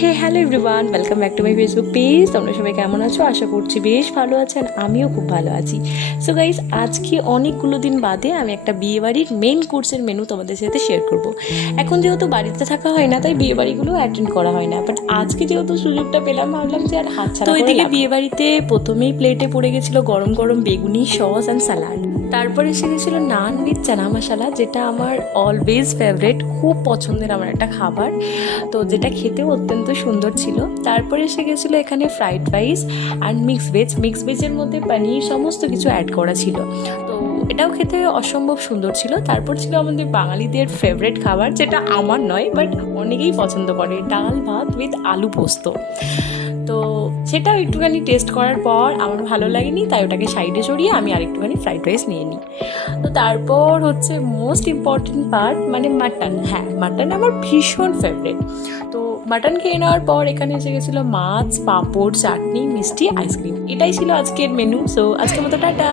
Hey hello everyone, welcome back to my Facebook page. তোমরা সবাই কেমন আছো? আশা করছি বেশ ভালো আছেন, আমিও খুব ভালো আছি। সো গাইজ, আজকে অনেকগুলো দিন বাদে আমি একটা বিয়েবাড়ির মেন কোর্সের মেনু তোমাদের সাথে শেয়ার করব। এখন যেহেতু বাড়িতে থাকা হয় না, তাই বিয়েবাড়িগুলো অ্যাটেন্ড করা হয় না, বাট আজকে যেহেতু সুযোগটা পেলাম, ভাবলাম যে আর হাতছাড়া করে লাভ নেই। তো এদিকে বিয়েবাড়িতে প্রথমেই প্লেটে পড়ে গেছিলো গরম গরম বেগুনি, সস অ্যান্ড স্যালাড। তারপরে এসে গেছিলো নান উইথ চানা মশলা, যেটা আমার অলওয়েজ ফেভারেট, খুব পছন্দের আমার একটা খাবার, তো যেটা খেতেও অত্যন্ত সুন্দর ছিল। তারপরে এসে গেছিলো এখানে ফ্রাইড রাইস অ্যান্ড মিক্স ভেজের মধ্যে পনির সমস্ত কিছু অ্যাড করা ছিল, তো এটাও খেতে অসম্ভব সুন্দর ছিল। তারপর ছিল আমাদের বাঙালিদের ফেভারেট খাবার, যেটা আমার নয় বাট অনেকেই পছন্দ করে, ডাল ভাত উইথ আলু পোস্ত। তো সেটাও একটুখানি টেস্ট করার পর আমার ভালো লাগেনি, তাই ওটাকে সাইডে সরিয়ে আমি আরেকটুখানি ফ্রাইড রাইস নিয়ে নিই। তো তারপর হচ্ছে মোস্ট ইম্পর্টেন্ট পার্ট, মানে মাটন। হ্যাঁ, মাটন আমার ভীষণ ফেভারিট। তো মাটন খেয়ে নেওয়ার পর এখানে এসে গেছিলো মাছ, পাঁপড়, চাটনি, মিষ্টি, আইসক্রিম। এটাই ছিল আজকের মেনু। সো আজকের মতো টাটা।